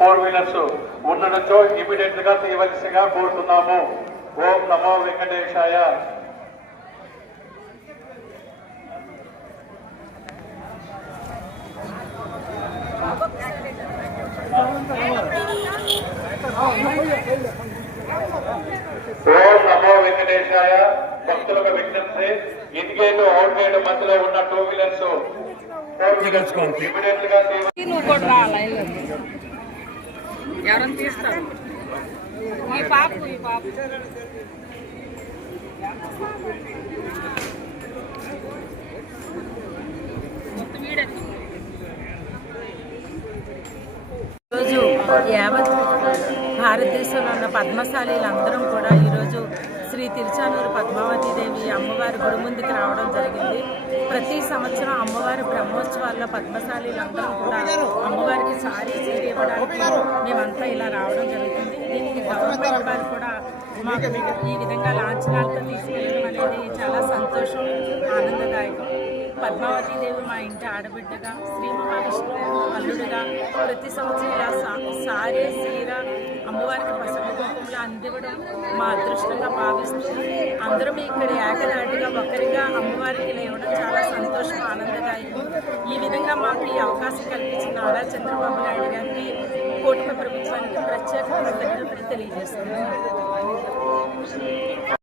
Four wheelers ఉండడంతో ఇమీడియట్గా తీయవలసిగా కోరుతున్నాము. ఓం నమో వెంకటేశాయ. ఓం నమో వెంకటేశాయ. భక్తులకు విజ్ఞప్తి. ఇదిగేటు అవుట్ గేట్ మధ్యలో ఉన్న టూ వీలర్స్. ఇమీడియట్గా ఎవరైనా తీస్తారు. ఈ పాప ఈ పాప. ఈరోజు యావత్ భారతదేశంలో ఉన్న పద్మశాలీలందరం కూడా ఈరోజు శ్రీ తిరుచానూరు పద్మావతి దేవి అమ్మవారి గుడి ముందుకు రావడం జరిగింది. ప్రతి సంవత్సరం అమ్మవారి బ్రహ్మోత్సవాల్లో పద్మశాలీలందరం కూడా అమ్మవారికి సారీ చీర ఇవ్వడానికి మేమంతా ఇలా రావడం జరుగుతుంది. దీనికి గవర్నమెంట్ వారు కూడా మాకు ఈ విధంగా లాంఛనాలతో తీసుకెళ్ళడం అనేది చాలా సంతోషం ఆనందదాయకం. పద్మావతి దేవి మా ఇంటి ఆడబిడ్డగా శ్రీ మహావిష్ణువు అల్లుడుగా ప్రతి సంవత్సరం ఇలా సా- సారే సీర అమ్మవారికి పసుపు కుంకుమలు అందివ్వడం మా అదృష్టంగా భావిస్తూ అందరం ఇక్కడ ఏకదాటిగా ఒక్కరిగా అమ్మవారికి ఇలా ఇవ్వడం చాలా ఈ విధంగా మాకు ఈ అవకాశం కల్పించిన నారా చంద్రబాబు నాయుడు గారికి కూటమి ప్రభుత్వానికి ప్రత్యేక కృతజ్ఞతలు తెలియజేస్తున్నాను